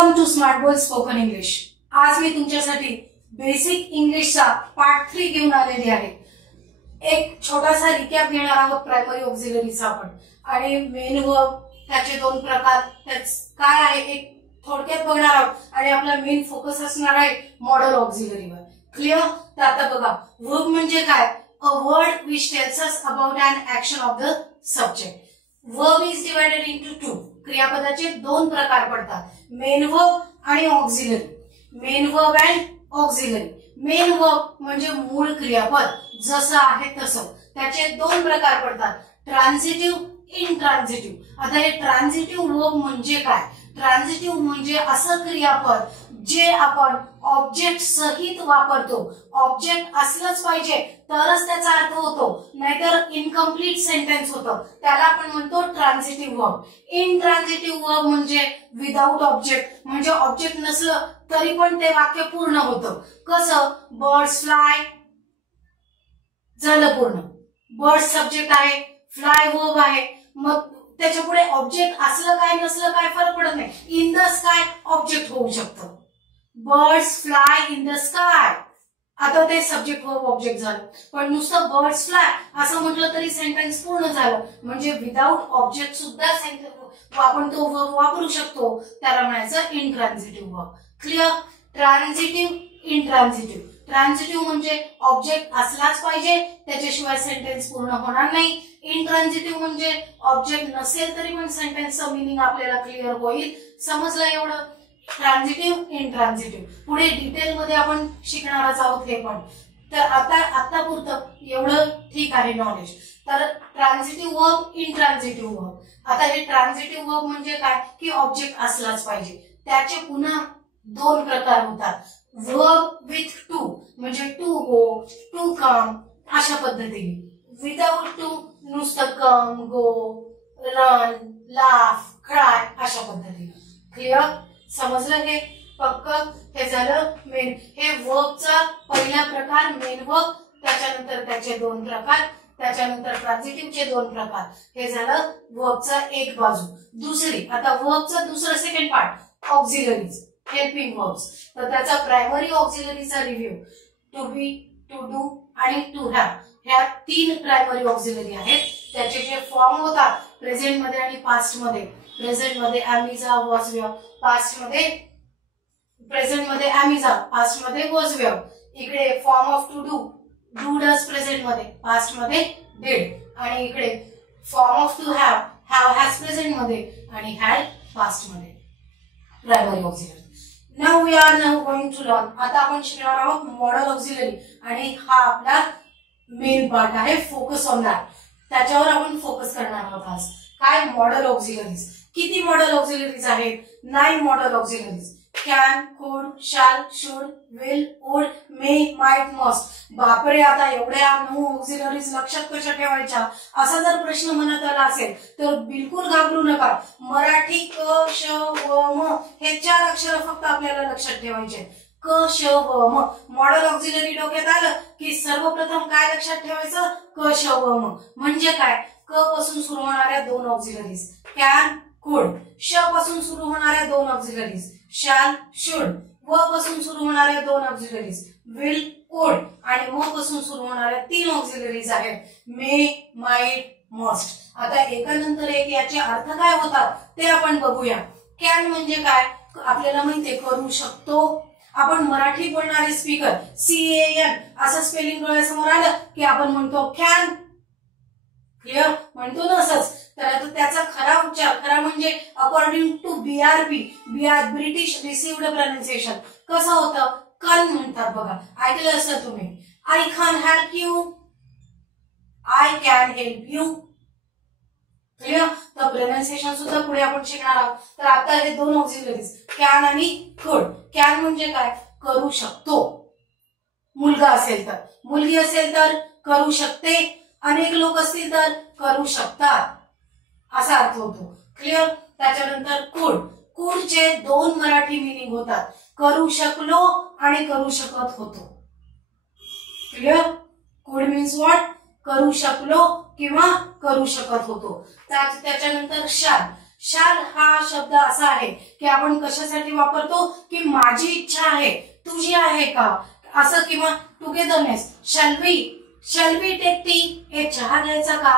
Welcome to smart बोल spoken English. आज मी तुमच्यासाठी बेसिक इंग्लिशचा पार्ट 3 घेऊन आलेली आहे। एक छोटासा रिकॅप घेणार आहोत प्रायमरी ऑक्झिलरीचा आपण, आणि मेन वर्ब त्याचे दोन प्रकार काय आहे एक थोडक्यात बघणार आहोत, आणि आपला मेन फोकस असणार आहे मॉडल ऑक्झिलरीवर। क्लियर? तर आता बघा, वर्ब म्हणजे काय? A word which tells us about an action of the subject. Verb is divided into two. क्रियापदाचे दोन प्रकार पडतात, मेन वर्ब आणि auxiliary. Main verb and auxiliary. Main verb म्हणजे मूळ क्रियापद, जसं आहे तसं। त्याचे दोन प्रकार पडतात, ट्रान्झिटिव्ह, इंट्रान्झिटिव्ह। आता हे ट्रान्झिटिव्ह वर्ब म्हणजे काय? ट्रान्झिटिव्ह म्हणजे असं क्रियापद जे आपण ऑब्जेक्ट सहित वापरतो। ऑब्जेक्ट असलंच पाहिजे तरच त्याचा अर्थ होतो, नाहीतर इनकम्प्लीट सेंटेन्स होतं, त्याला आपण म्हणतो ट्रान्झिटिव्ह वर्ब। इंट्रान्झिटिव्ह वर्ब म्हणजे विदाउट ऑब्जेक्ट, म्हणजे ऑब्जेक्ट नसलं तरी पण ते वाक्य पूर्ण होतं। कसं? बर्ड्स फ्लाय झालं पूर्ण, बर्ड्स सब्जेक्ट आहे, फ्लाय वर्ब आहे, मग त्याच्या पुढे ऑब्जेक्ट असलं काय नसलं काय फरक पडत नाही। इन द स्काय ऑब्जेक्ट होऊ शकतं, birds fly in the sky, आता ते सब्जेक्ट वर्ब ऑब्जेक्ट झालं। पण नुसतं बर्ड्स फ्लाय असं म्हटलं तरी सेंटेन्स पूर्ण झालं, म्हणजे विदाउट ऑब्जेक्ट सुद्धा आपण तो वर्ब वापरू शकतो, त्याला म्हणायचं इंट्रान्झिटिव्ह वर्ब। क्लियर? ट्रान्झिटिव्ह, इंट्रान्झिटिव्ह। ट्रान्झिटिव्ह म्हणजे ऑब्जेक्ट असलाच पाहिजे, त्याच्याशिवाय सेंटेन्स पूर्ण होणार नाही। इंट्रान्झिटिव्ह म्हणजे ऑब्जेक्ट नसेल तरी पण सेंटेन्सचं मिनिंग आपल्याला क्लिअर होईल। समजलं एवढं? ट्रान्झिटिव्ह, इंट्रान्झिटिव्ह। पुढे डिटेल मध्ये आपण शिकणारच आहोत हे पण। तर आता पुरतं एवढं ठीक आहे नॉलेज। तर ट्रान्झिटिव्ह वर्ब, इंट्रान्झिटिव्ह वर्ब। आता हे ट्रान्झिटिव्ह वर्ब म्हणजे काय की ऑब्जेक्ट असलाच पाहिजे। त्याचे पुन्हा दोन प्रकार होतात, वर्ब विथ टू म्हणजे टू गो, टू कम अशा पद्धतीने। विदाउट टू नुसतं कम, गो, रन, लाफ, क्राय अशा पद्धतीने। क्लिअर? समजलं हे पक्क? हे झालं मेन, हे वर्बचा पहिला प्रकार मेन वर्ब, त्याच्यानंतर त्याचे दोन प्रकार, त्याच्यानंतर ट्रान्झिटिव्हचे दोन प्रकार। हे झालं वर्बचा एक बाजू। दुसरी, आता वर्बचा दुसरा second part auxiliaries, helping verbs. तर त्याचा प्रायमरी ऑक्झिलरीचा review, to be, to do आणि टू हॅव, ह्या तीन प्रायमरी ऑक्झिलरी आहेत। त्याचे जे फॉर्म होतात प्रेझेंट मध्ये आणि पास्ट मध्ये। प्रेझेंट मध्ये ॲमिजा, वॉज, वेअर, पास्ट मध्ये प्रेझेंट मध्ये ॲमिजा, पास्ट मध्ये वॉज, वेअर। इकडे form of to do, do does present मध्ये, पास्ट मध्ये डिड, आणि इकडे form of to have, have has present मध्ये आणि हॅड पास्ट मध्ये। Primary auxiliary. Now we are going to learn, आता आपण शिकणार आहोत मॉडल ऑक्झिलरी, आणि हा आपला मेन पार्ट आहे, फोकस ऑन दॅट, त्याच्यावर आपण फोकस करणार आहोत आज। काय? Model auxiliaries. किती मॉडल ऑक्झिलरीज आहेत? 9 मॉडल ऑक्झिलरीज। कॅन, कुड, shall, should, will, would, may, might, must. बापरे, आता एवढ्या 9 ऑक्झिलरीज लक्षात कशा ठेवायच्या असा जर प्रश्न मनात आला असेल तर बिलकुल घाबरू नका। मराठी क, श, व, म हे 4 अक्षर फक्त आपल्याला लक्षात ठेवायचे। क, श, व, म। मॉडल ऑक्झिलरी डोक्यात आलं की सर्वप्रथम काय लक्षात ठेवायचं? क, श, व, म म्हणजे काय? क पासून सुरू होणाऱ्या दोन ऑक्झिलरीज, कॅन, कुड। श पासून सुरू होणाऱ्या दोन ऑक्झिलरीज, शॅल, शुड। व पासून सुरू होणाऱ्या दोन ऑक्झिलरीज, विल, वुड, आणि म पासून सुरू होणाऱ्या 3 ऑक्झिलरीज आहेत, मे, माइट, मस्ट। आता एकानंतर एक याचे अर्थ काय होतात ते आपण बघूया। कॅन म्हणजे काय? आपल्याला माहितीये करू शकतो। आपण मराठी बोलणारे स्पीकर CAN असं स्पेलिंग डोळ्यासमोर आलं की आपण म्हणतो कॅन। क्लिअर? म्हणतो ना असंच। तर आता त्याचा खरा उच्चार, खरा म्हणजे according to BRP, British received pronunciation कसं होतं? कन म्हणतात बघा, ऐकलं असेल तुम्ही। I can help you, I can help you. Clear? तर प्रोनाउन्सिएशन सुद्धा पुढे आपण शिकणार आहोत। तर आता हे दोन ऑक्झिलरीज कॅन आणि कुड। कॅन म्हणजे काय? करू शकतो, मुलगा असेल तर, मुलगी असेल तर करू शकते, अनेक लोक असतील तर करू शकतात असा अर्थ होतो। क्लिअर? त्याच्यानंतर कुड, कुडचे दोन मराठी मिनिंग होतात, करू शकलो आणि करू शकत होतो। क्लिअर? कुड मीन्स व्हॉट? करू शकलो किंवा करू शकत होतो। त्याच्यानंतर शॅल, शाल हा शब्द असा आहे की आपण कशासाठी वापरतो की माझी इच्छा आहे, तुझी आहे का, असं, किंवा togetherness. Shall we take tea, हे चहा घ्यायचा का.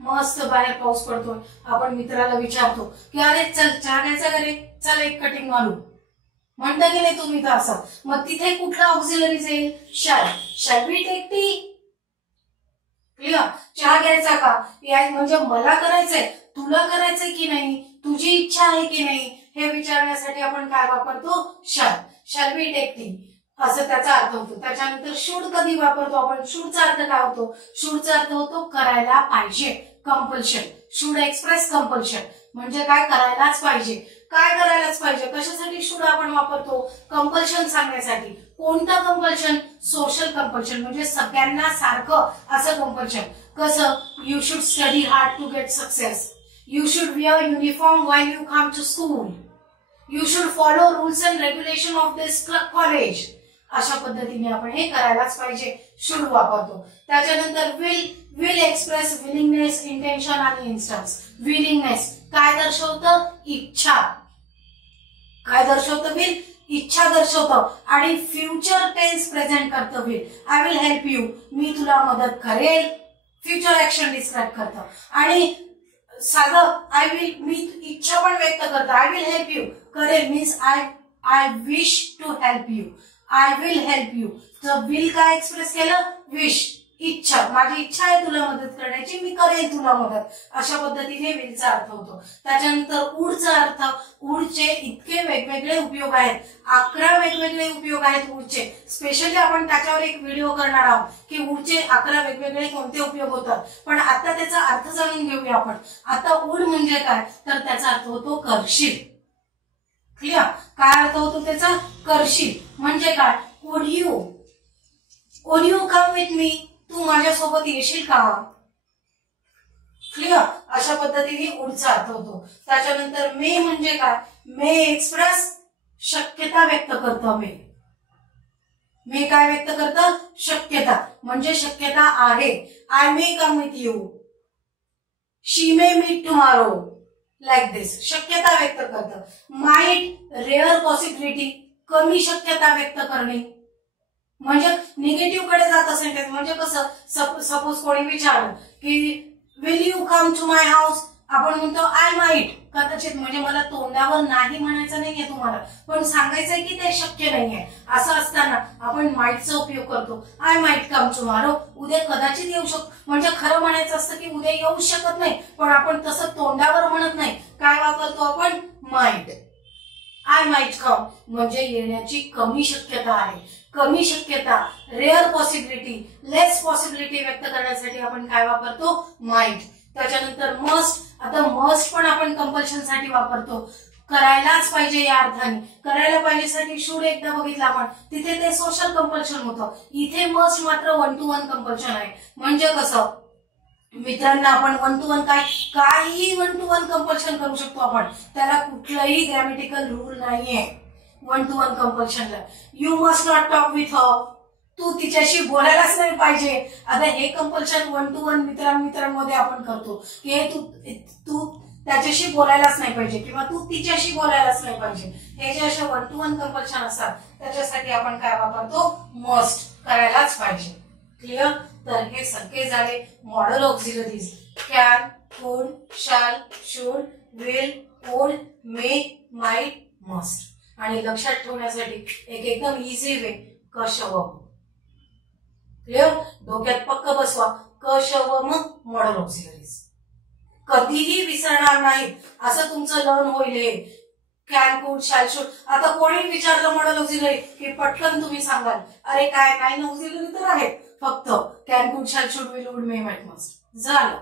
मस्त बाहेर पाऊस पडतोय, आपण मित्राला विचारतो की अरे चल चहा घ्यायचा का रे, चल एक कटिंग मारू, म्हणता की नाही तुम्ही तर असं. मग तिथे कुठला ऑक्झिलरी येईल, shall we take tea. Clear. चहा घ्यायचा का, म्हणजे मला करायचंय, तुला करायचंय की नाही, तुझी इच्छा आहे की नाही, हे विचारण्यासाठी आपण काय वापरतो, शॅल वी टेक टी, असं त्याचा अर्थ होतो. त्याच्यानंतर शुड कधी वापरतो आपण, शुडचा अर्थ काय होतो, शुडचा अर्थ होतो करायला पाहिजे, कंपल्शन. शुड एक्सप्रेस कंपल्शन, म्हणजे काय करायलाच पाहिजे, काय करायलाच पाहिजे. कशासाठी शुड आपण वापरतो, कंपल्शन सांगण्यासाठी. कोणतं कंपल्शन, सोशल कंपल्शन, म्हणजे सगळ्यांना सारखं असं कंपल्शन. कसं, you should study hard to get success, you should wear uniform while you come to school, you should follow rules and regulation of this college. अशा पद्धतीने आपण हे करायलाच पाहिजे, शुड वापरतो. त्याच्यानंतर विल एक्सप्रेस विलिंगनेस, इंटेन्शन आणि इन्स्टन्स. विलिंगनेस काय दर्शवतं, इच्छा. काय दर्शवतं, विल इच्छा दर्शवतं. आणि फ्युचर टेन्स प्रेझेंट करतं will. I will help you, मी तुला मदत करेल, फ्युचर ऍक्शन डिस्क्राईब करतं. आणि साधं आय विल, मी इच्छा पण व्यक्त करतो, आय विल हेल्प यू, करेल means I wish to help you, I will help you. तर विल काय एक्सप्रेस केलं, विश, इच्छा, माझी इच्छा आहे तुला मदत करण्याची, मी करेल तुला मदत. अशा पद्धतीने विलचा अर्थ होतो. त्याच्यानंतर वुडचा अर्थ, वुडचे इतके वेगवेगळे उपयोग आहेत, 11 वेगवेगळे उपयोग आहेत वुडचे. स्पेशली आपण त्याच्यावर एक व्हिडिओ करणार आहोत की वुडचे 11 वेगवेगळे कोणते उपयोग होतात. पण आता त्याचा अर्थ जाणून घेऊया आपण. आता वुड म्हणजे काय, तर त्याचा अर्थ होतो करशील. क्लिअर. काय अर्थ होतो त्याचा, करशील. म्हणजे काय, would you come with me, तू माझ्यासोबत येशील का. क्लिअर. अशा पद्धतीने वुडचा अर्थ होतो. त्याच्यानंतर मे म्हणजे काय, मे एक्सप्रेस, शक्यता व्यक्त करतं. मे काय व्यक्त करतं, शक्यता, म्हणजे शक्यता आहे. I may come with you, she may meet tomorrow, like this, शक्यता व्यक्त करतं. माइट, रेअर पॉसिबिलिटी, कमी शक्यता व्यक्त करणे. म्हणजे निगेटिव्ह कडे जात असेल, म्हणजे कसं, सपोज कोणी विचारलं की will you come to my house, आपण म्हणतो आय माइट, कदाचित, म्हणजे मला तोंडावर नाही म्हणायचं नाहीये तुम्हाला, पण सांगायचंय की ते शक्य नाहीये. असं असताना आपण माइटचा उपयोग करतो, आय माइट कम टुमॉरो, उद्या कदाचित येऊ शकतो. म्हणजे खरं म्हणायचं असतं की उद्या येऊ शकत नाही, पण आपण तसं तोंडावर म्हणत नाही. काय वापरतो आपण, माइट. आय माइट कम म्हणजे येण्याची कमी शक्यता आहे, कमी शक्यता. रेअर पॉसिबिलिटी, लेस पॉसिबिलिटी व्यक्त करण्यासाठी आपण काय वापरतो, माइट. त्याच्यानंतर मस्ट. आता मस्ट पण आपण कंपल्शन साठी वापरतो, करायलाच पाहिजे या अर्थाने. करायला पाहिजेसाठी शुड एकदा बघितलं आपण, तिथे ते सोशल कंपल्शन होतं. इथे मस्ट मात्र 1 to 1 कंपल्शन आहे. म्हणजे कसं, मित्रांना आपण 1 to 1 काही 1 to 1 कंपल्शन करू शकतो आपण, त्याला कुठलाही ग्रॅमॅटिकल रूल नाहीये 1 to 1 कंपल्शनला. You must not talk with her, तू तिच्याशी बोलायलाच नाही पाहिजे. आता हे कंपल्शन 1 to 1 मित्रांमध्ये आपण करतो की तू त्याच्याशी बोलायलाच नाही पाहिजे किंवा तू तिच्याशी बोलायलाच नाही पाहिजे. हे जे अशा 1 to 1 कंपल्शन असतात त्याच्यासाठी आपण काय वापरतो, मस्ट, करायलाच पाहिजे. क्लिअर. तर हे सगळे झाले मॉडल ऑक्झिलरीज, कॅन, कुड, shall, should, will, would, may, might, must. आणि लक्षात ठेवण्यासाठी एक एकदम इझी वे, क श व. क्लिअर. डोक्यात पक्क बसवा, क श व म मॉडल ऑक्झिलरीज. कधीही विसरणार नाही, असं तुमचं लर्न होईल हे. कॅन, कुड, शॅल, शुड. आता कोणी विचारलं मॉडल ऑक्झिलरी की पटकन तुम्ही सांगाल अरे काय 9 ऑक्झिलरी तर आहेत, फक्त कॅन, कुड, shall, should, will, would, may, might, must. झालं,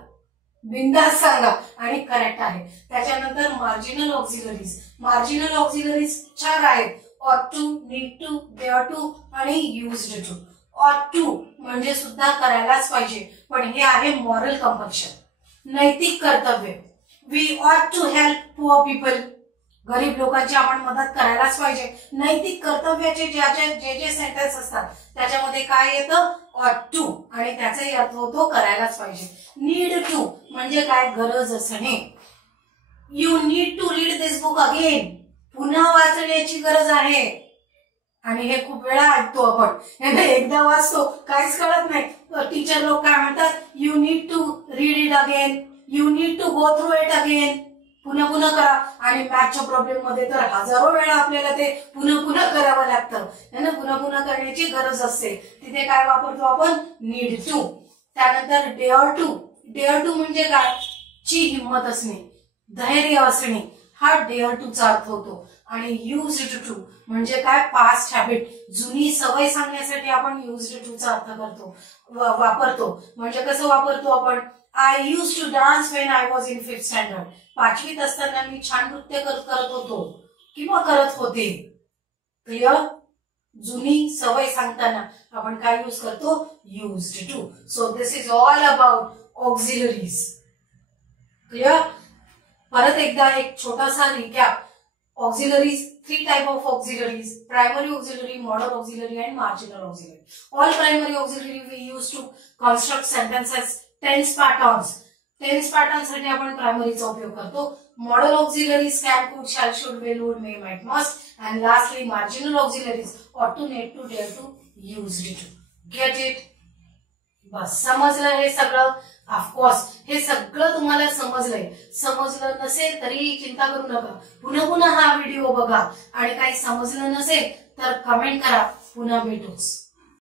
बिंदास सांगा आणि करेक्ट आहे. त्याच्यानंतर मार्जिनल ऑक्झिलरीज. मार्जिनल ऑक्झिलरीज 4 आहेत, ought to, need to, dare to आणि used to. ought to म्हणजे सुद्धा करायलाच पाहिजे, पण हे आहे मॉरल कंपल्शन, नैतिक कर्तव्य. We ought to help poor people, गरीब लोकांची आपण मदत करायलाच पाहिजे. नैतिक कर्तव्याचे जे सेंटेन्स असतात त्याच्यामध्ये काय येतं, ought to, आणि त्याचाही अर्थ होतो करायलाच पाहिजे. नीड टू म्हणजे काय, गरज असणे. You need to read this book again. पुन्हा वाचण्याची गरज आहे. आणि हे खूप वेळा ऐकतो आपण, एकदा वाचतो काहीच कळत नाही, टीचर लोक काय म्हणतात, you need to read it again, you need to go through it again. पुन्हा पुन्हा करा. आणि मॅथच्या प्रॉब्लेम मध्ये तर हजारो वेळा आपल्याला ते पुन्हा पुन्हा करावं लागतं, पुन्हा पुन्हा करण्याची गरज असते. तिथे काय वापरतो आपण, नीड टू. त्यानंतर डेअर टू. डेअर टू म्हणजे काय, ची हिंमत असणे, धैर्य असणे, हा डेअर टूचा अर्थ होतो. आणि युज्ड टू म्हणजे काय, पास्ट हॅबिट, जुनी सवय सांगण्यासाठी आपण युज्ड टू चा अर्थ करतो, वापरतो. म्हणजे कसं वापरतो आपण, I use to dance when I was in 5th standard. 5वीत असताना मी छान नृत्य करत होतो किंवा करत होते. क्लिअर. जुनी सवय सांगताना आपण काय यूज करतो, used to. So this is all about auxiliaries. Clear. परत एकदा एक छोटासा recap. Auxiliaries, 3 type of auxiliaries: primary auxiliary, modal auxiliary and marginal auxiliary. All primary auxiliary we use to construct sentences, tense patterns. Tense patterns साठी आपण primary चा उपयोग करतो. Modal auxiliaries can, could, shall, should, will, would, may, might, must. And lastly marginal auxiliaries ought to, need to, dare to, used to. Get it? बस समजलं हे सगळं. Of course हे सगळं तुम्हाला समजलंय. समजलं नसेल तरी चिंता करू नका, पुन्हा पुन्हा हा व्हिडिओ बघा. आणि काही समजलं नसेल तर कमेंट करा, पुन्हा भेटूच.